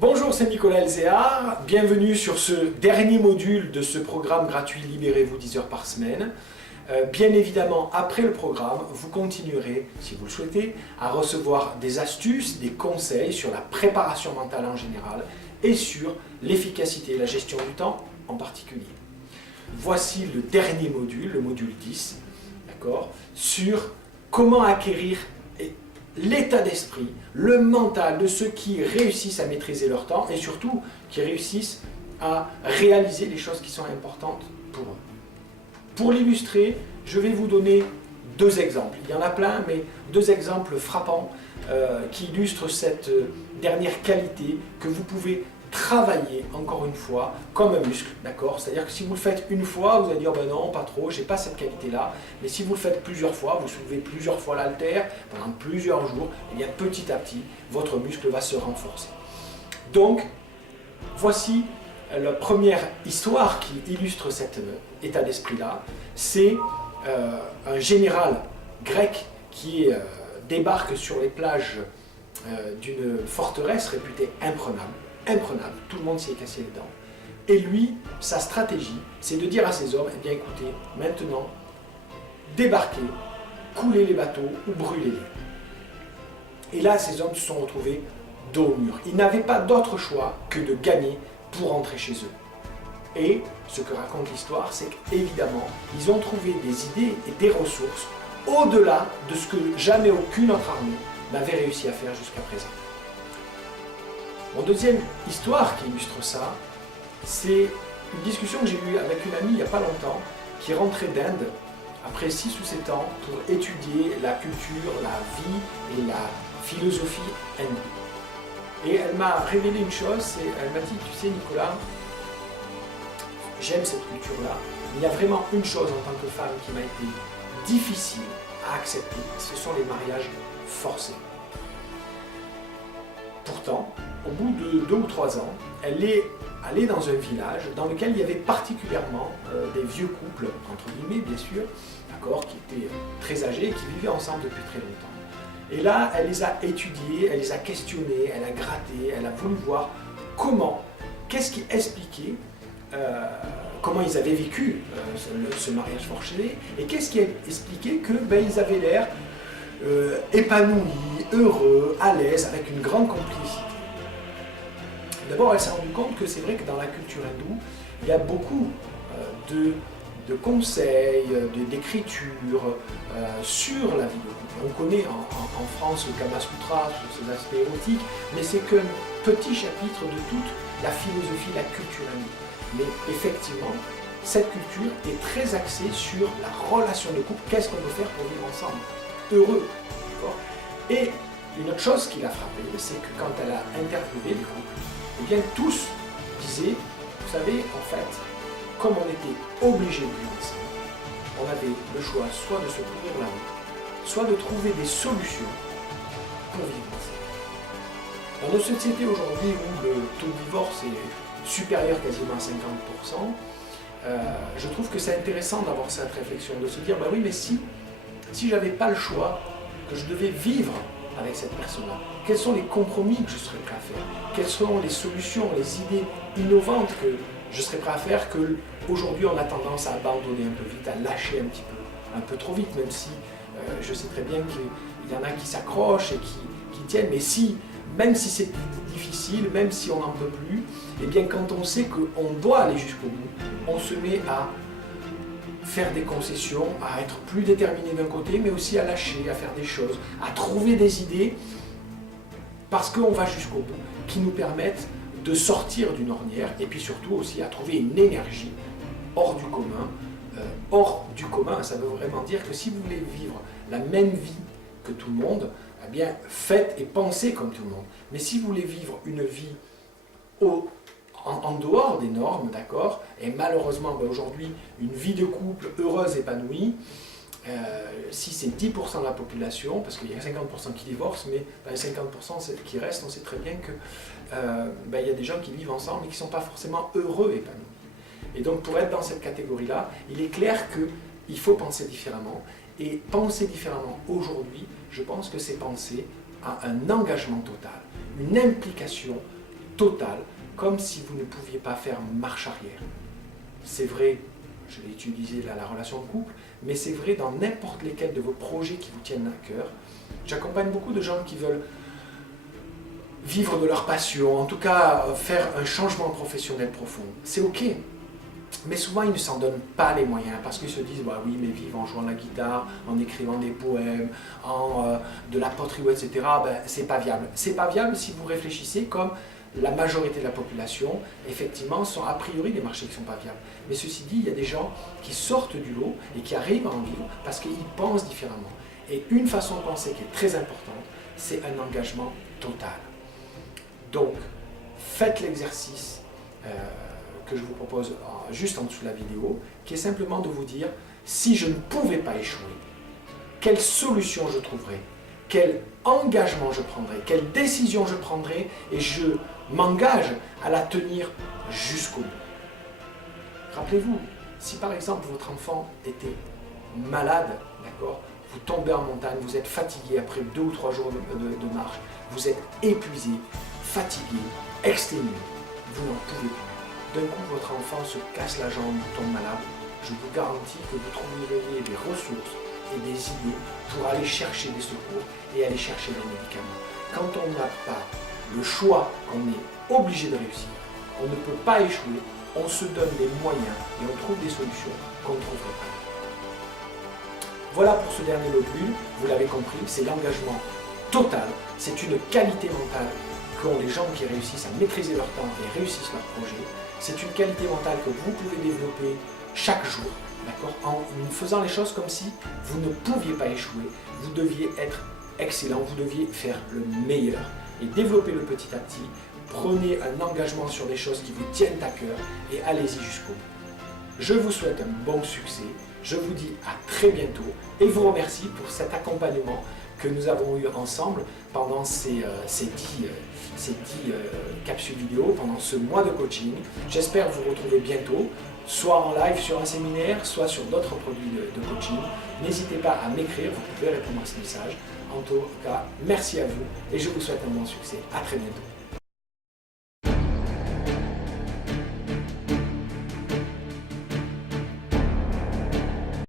Bonjour, c'est Nicolas Elzéar, bienvenue sur ce dernier module de ce programme gratuit Libérez-vous 10 heures par semaine. Bien évidemment, après le programme, vous continuerez, si vous le souhaitez, à recevoir des astuces, des conseils sur la préparation mentale en général et sur l'efficacité et la gestion du temps en particulier. Voici le dernier module, le module 10, d'accord, sur comment acquérir l'état d'esprit, le mental de ceux qui réussissent à maîtriser leur temps et surtout qui réussissent à réaliser les choses qui sont importantes pour eux. Pour l'illustrer, je vais vous donner deux exemples. Il y en a plein, mais deux exemples frappants qui illustrent cette dernière qualité que vous pouvez travailler, encore une fois, comme un muscle, d'accord? C'est-à-dire que si vous le faites une fois, vous allez dire, ben non, pas trop, j'ai pas cette qualité-là. Mais si vous le faites plusieurs fois, vous soulevez plusieurs fois l'haltère pendant plusieurs jours, et bien petit à petit, votre muscle va se renforcer. Donc, voici la première histoire qui illustre cet état d'esprit-là. C'est un général grec qui débarque sur les plages d'une forteresse réputée imprenable. Tout le monde s'y est cassé les dents. Et lui, sa stratégie, c'est de dire à ses hommes, eh bien écoutez, maintenant, débarquez, coulez les bateaux ou brûlez-les. Et là, ces hommes se sont retrouvés dos au mur. Ils n'avaient pas d'autre choix que de gagner pour rentrer chez eux. Et ce que raconte l'histoire, c'est qu'évidemment, ils ont trouvé des idées et des ressources au-delà de ce que jamais aucune autre armée n'avait réussi à faire jusqu'à présent. Mon deuxième histoire qui illustre ça, c'est une discussion que j'ai eue avec une amie il n'y a pas longtemps, qui rentrait d'Inde après 6 ou 7 ans pour étudier la culture, la vie et la philosophie hindoue. Et elle m'a révélé une chose, elle m'a dit, tu sais Nicolas, j'aime cette culture-là, mais il y a vraiment une chose en tant que femme qui m'a été difficile à accepter, ce sont les mariages forcés. Pourtant, au bout de 2 ou 3 ans, elle est allée dans un village dans lequel il y avait particulièrement des vieux couples, entre guillemets bien sûr, d'accord, qui étaient très âgés et qui vivaient ensemble depuis très longtemps. Et là, elle les a étudiés, elle les a questionnés, elle a gratté, elle a voulu voir qu'est-ce qui expliquait comment ils avaient vécu ce mariage forcé et qu'est-ce qui expliquait que ils avaient l'air épanouis, heureux, à l'aise, avec une grande complicité. D'abord, elle s'est rendue compte que c'est vrai que dans la culture hindoue, il y a beaucoup de conseils, d'écriture sur la vie de couple. On connaît en France le Kama Sutra sur ses aspects érotiques, mais c'est qu'un petit chapitre de toute la philosophie, la culture hindoue. Mais effectivement, cette culture est très axée sur la relation de couple. Qu'est-ce qu'on peut faire pour vivre ensemble heureux, et une autre chose qui l'a frappée, c'est que quand elle a interviewé les couples, eh bien tous disaient, vous savez, en fait, comme on était obligés de vivre ensemble, on avait le choix soit de se courir la route, soit de trouver des solutions pour vivre ensemble. Dans nos sociétés aujourd'hui où le taux de divorce est supérieur quasiment à 50%, je trouve que c'est intéressant d'avoir cette réflexion, de se dire, bah oui, mais si j'avais pas le choix, que je devais vivre avec cette personne-là, quels sont les compromis que je serais prêt à faire? Quelles sont les solutions, les idées innovantes que je serais prêt à faire que aujourd'hui on a tendance à abandonner un peu vite, à lâcher un peu trop vite, même si je sais très bien qu'il y en a qui s'accrochent et qui tiennent, mais même si c'est difficile, même si on n'en peut plus, et bien quand on sait qu'on doit aller jusqu'au bout, on se met à faire des concessions, à être plus déterminé d'un côté, mais aussi à lâcher, à faire des choses, à trouver des idées, parce qu'on va jusqu'au bout, qui nous permettent de sortir d'une ornière, et puis surtout aussi à trouver une énergie hors du commun. Hors du commun, ça veut vraiment dire que si vous voulez vivre la même vie que tout le monde, eh bien faites et pensez comme tout le monde. Mais si vous voulez vivre une vie en dehors des normes, d'accord, et malheureusement aujourd'hui une vie de couple heureuse, épanouie, si c'est 10% de la population, parce qu'il y a 50% qui divorcent, mais 50% qui restent, on sait très bien que il y a des gens qui vivent ensemble et qui ne sont pas forcément heureux, épanouis. Et donc pour être dans cette catégorie-là, il est clair qu'il faut penser différemment, et penser différemment aujourd'hui, je pense que c'est penser à un engagement total, une implication total, comme si vous ne pouviez pas faire marche arrière. C'est vrai, je l'ai utilisé dans la relation de couple, mais c'est vrai dans n'importe lesquels de vos projets qui vous tiennent à cœur. J'accompagne beaucoup de gens qui veulent vivre de leur passion, en tout cas faire un changement professionnel profond. C'est ok, mais souvent ils ne s'en donnent pas les moyens parce qu'ils se disent bah oui, mais vivre en jouant de la guitare, en écrivant des poèmes, de la poterie, etc., ben, c'est pas viable. C'est pas viable si vous réfléchissez comme la majorité de la population, effectivement, sont a priori des marchés qui ne sont pas viables. Mais ceci dit, il y a des gens qui sortent du lot et qui arrivent à en vivre parce qu'ils pensent différemment. Et une façon de penser qui est très importante, c'est un engagement total. Donc, faites l'exercice que je vous propose juste en dessous de la vidéo, qui est simplement de vous dire, si je ne pouvais pas échouer, quelle solution je trouverais, quel engagement je prendrais, quelle décision je prendrais, et je m'engage à la tenir jusqu'au bout. Rappelez-vous, si par exemple votre enfant était malade, d'accord, vous tombez en montagne, vous êtes fatigué après 2 ou 3 jours de marche, vous êtes épuisé, fatigué, exténué, vous n'en pouvez plus. D'un coup, votre enfant se casse la jambe, tombe malade, je vous garantis que vous trouveriez des ressources et des idées pour aller chercher des secours et aller chercher des médicaments. Quand on n'a pas le choix, qu'on est obligé de réussir, on ne peut pas échouer, on se donne des moyens et on trouve des solutions qu'on ne trouverait pas. Voilà pour ce dernier module, vous l'avez compris, c'est l'engagement total, c'est une qualité mentale qu'ont les gens qui réussissent à maîtriser leur temps et réussissent leur projet. C'est une qualité mentale que vous pouvez développer chaque jour, d'accord, en faisant les choses comme si vous ne pouviez pas échouer, vous deviez être excellent, vous deviez faire le meilleur et développez-le petit à petit. Prenez un engagement sur des choses qui vous tiennent à cœur et allez-y jusqu'au bout. Je vous souhaite un bon succès, je vous dis à très bientôt et vous remercie pour cet accompagnement que nous avons eu ensemble pendant ces 10 capsules vidéo, pendant ce mois de coaching. J'espère vous retrouver bientôt, soit en live sur un séminaire, soit sur d'autres produits de coaching. N'hésitez pas à m'écrire, vous pouvez répondre à ce message. En tout cas, merci à vous et je vous souhaite un bon succès. À très bientôt.